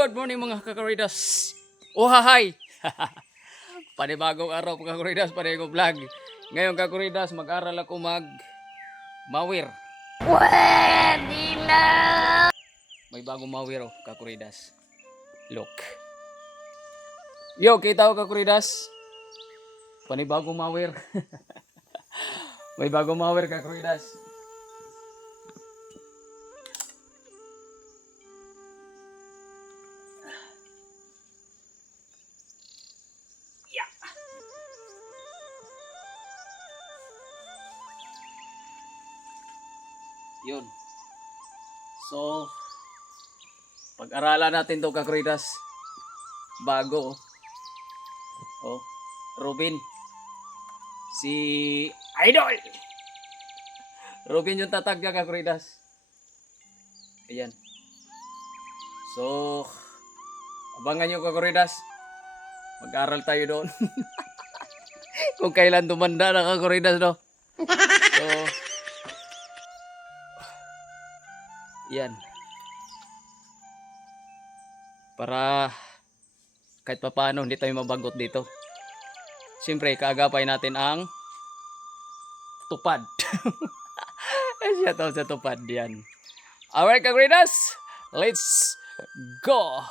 good morning mga kakoridas. Ohahay! Panibagong araw mga kakoridas, panibagong vlog. Ngayon kakoridas, mag-aral ako mawir. Pwede na! May bagong mawir oh, kakoridas. Look. Yo, kita ko kakoridas. Panibagong mawir. May bagong mawir kakoridas. Yun. So, pag-aralan natin to kakridas. Bago. Oh. Robin. Si Idol. Robin yung tatag niya kakridas. Ayan. So, abangan nyo kakridas. Mag-aral tayo doon. Kung kailan tumanda na kakridas, no? So, yan. Para kahit papaano hindi tayo mabagot dito. Siyempre, kaagapay natin ang tupad. Siya to sa tupad yan. Alright, kagridas, let's go!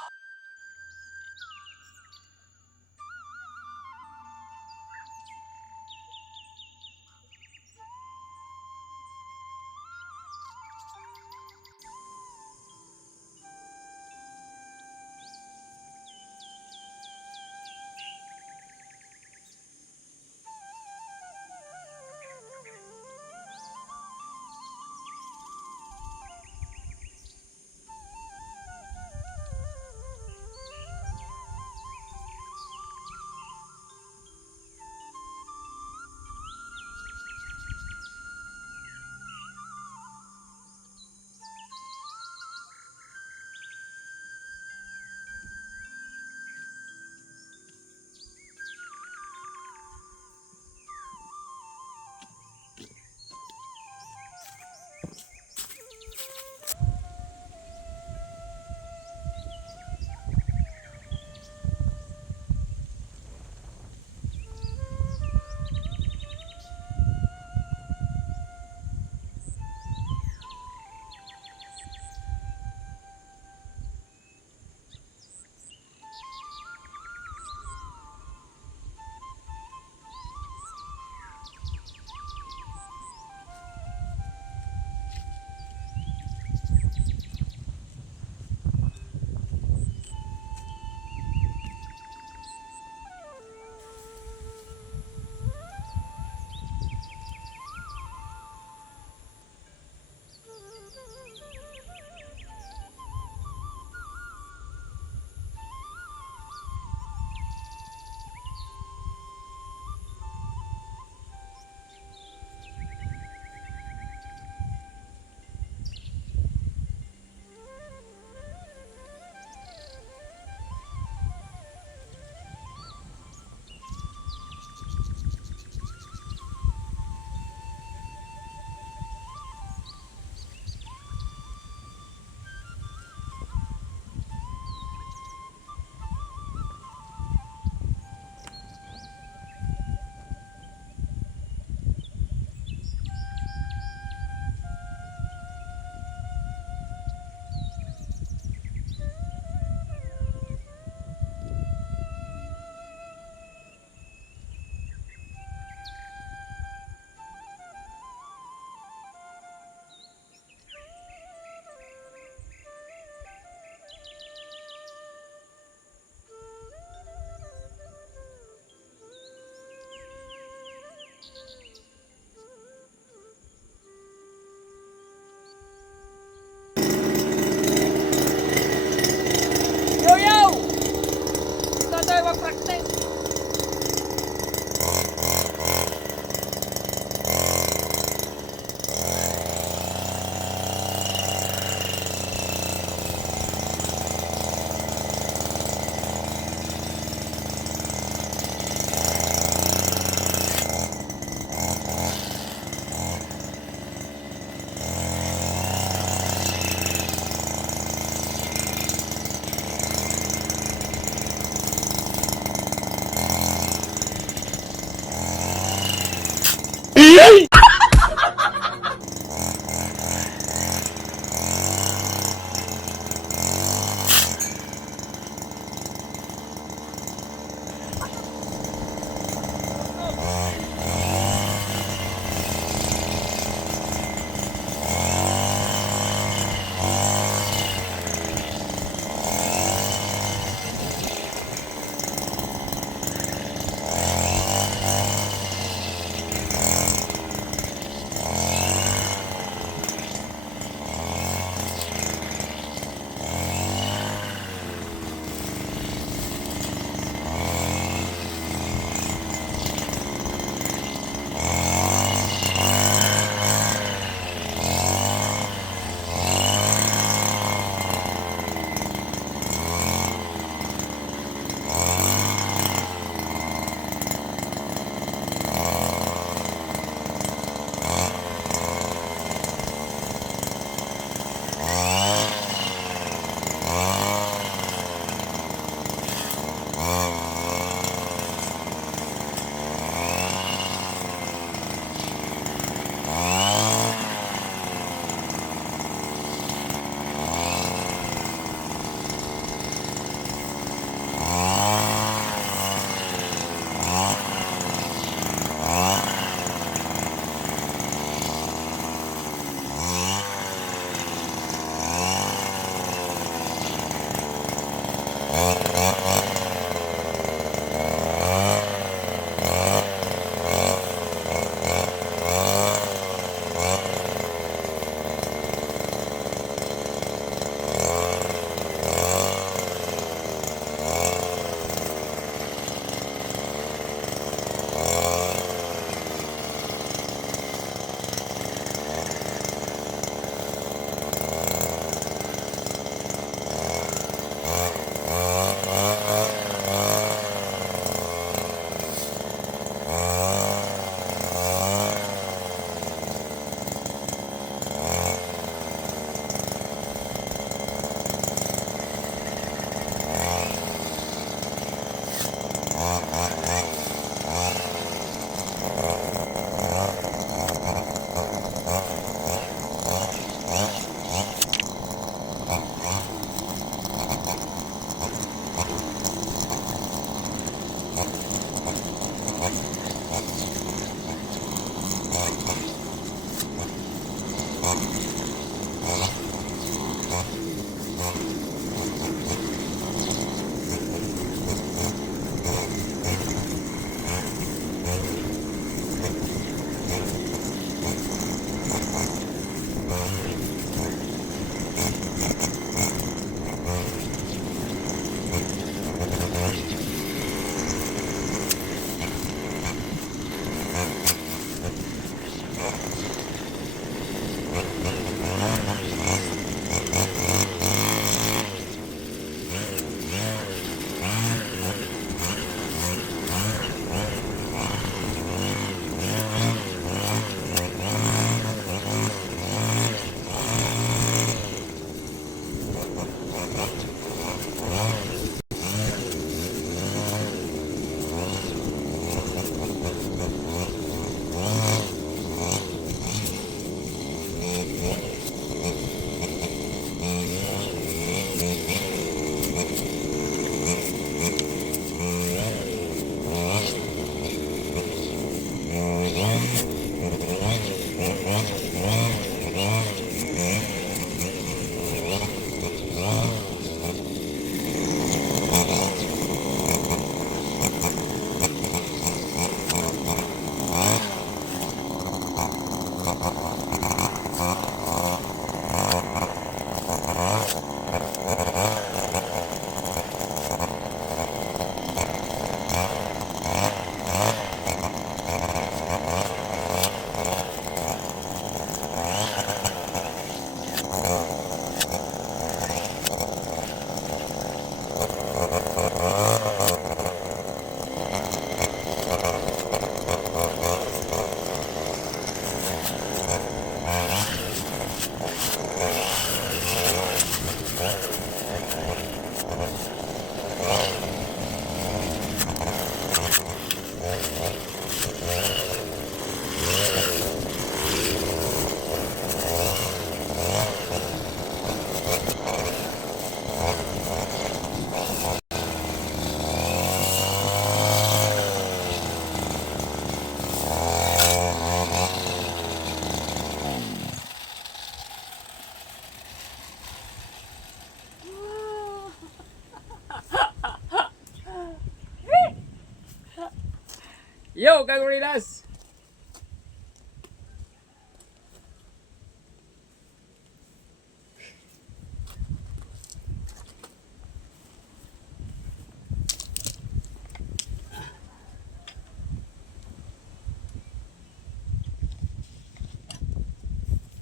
Yo, Kaguridas!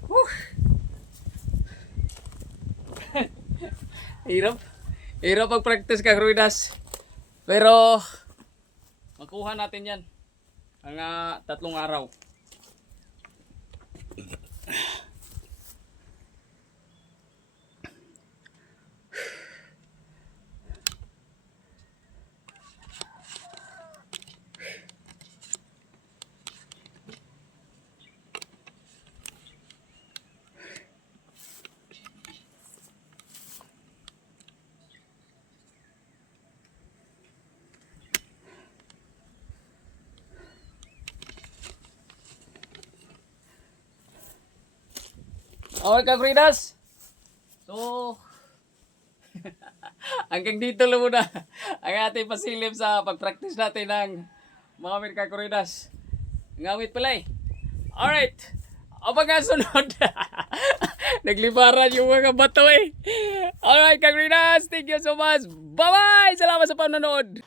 Whew. Hirap. Hirap pag-practice, Kaguridas. Pero, makuha natin yan. Ang 3 araw. Okay, Kaguridas. So, hanggang dito lang muna ang ating pasilip sa pag-practice natin ng mga Kaguridas. Ngawit pala eh. Alright. Abang nga sunod. Naglibaran yung mga bato eh. Alright, Kaguridas. Thank you so much. Bye-bye! Salamat sa panonood.